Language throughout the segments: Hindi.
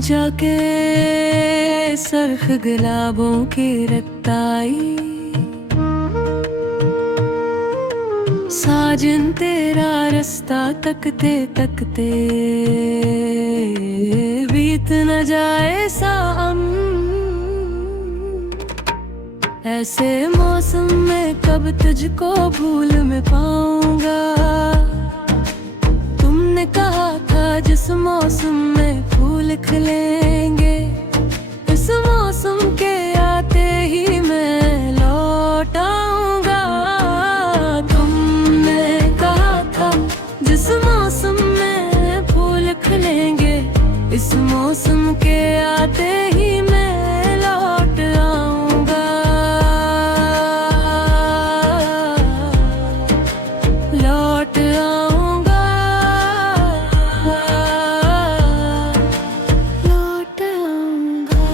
जाके सरख गुलाबों की रत्ताई, साजन तेरा रास्ता तकते तकते बीत न जाए साम। ऐसे मौसम में कब तुझको भूल में पाऊंगा। तुमने कहा था जिस मौसम में फूल खिलेंगे, इस मौसम के आते ही मैं लौट आऊंगा। तुमने कहा था जिस मौसम में फूल खिलेंगे, इस मौसम के आते ही मैं लौट आऊंगा। लौट आऊंगा, लौट आऊंगा।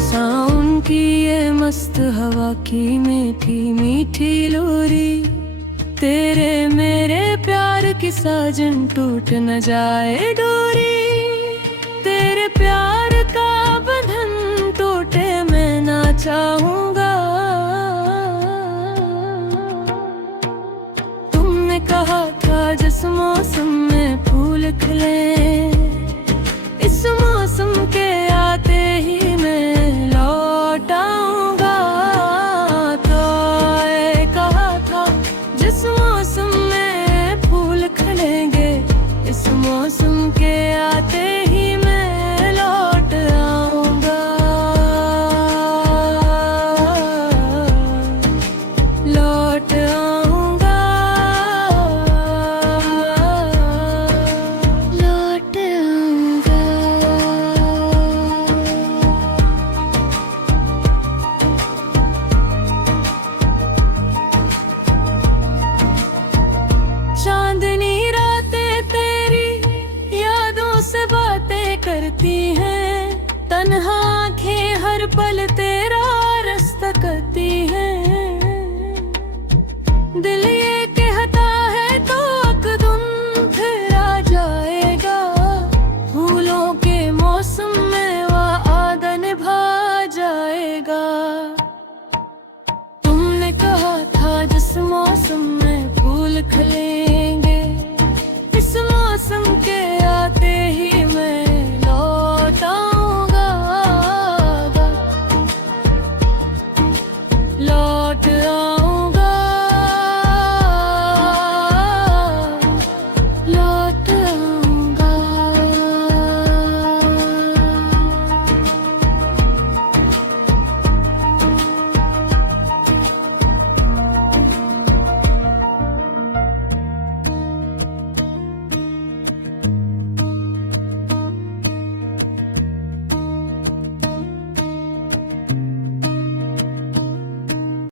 सावन की ये मस्त हवा की मीठी मीठी लोरी, तेरे मेरे प्यार की साजन टूट न जाए डोरी। तेरे प्यार का बंधन टूटे मैं ना चाहूंगा। तुमने कहा था जिस मौसम में फूल खिले, इस मौसम के आते ही मैं लौट आऊंगा। तो ये कहा था जिस मौसम में फूल खिलेंगे, इस मौसम के आते ही मैं लौट आऊंगा। लौट आऊंगा, लौट आऊंगा। चांदनी रातें तेरी यादों से बातें करती हैं, तन्हा आँखें हर पल तेरा रास्ता करती हैं। दिल ये कहता है तो अकदुम फिर आ जाएगा, फूलों के मौसम में वादा निभा जाएगा। तुमने कहा था जिस मौसम में फूल खिले,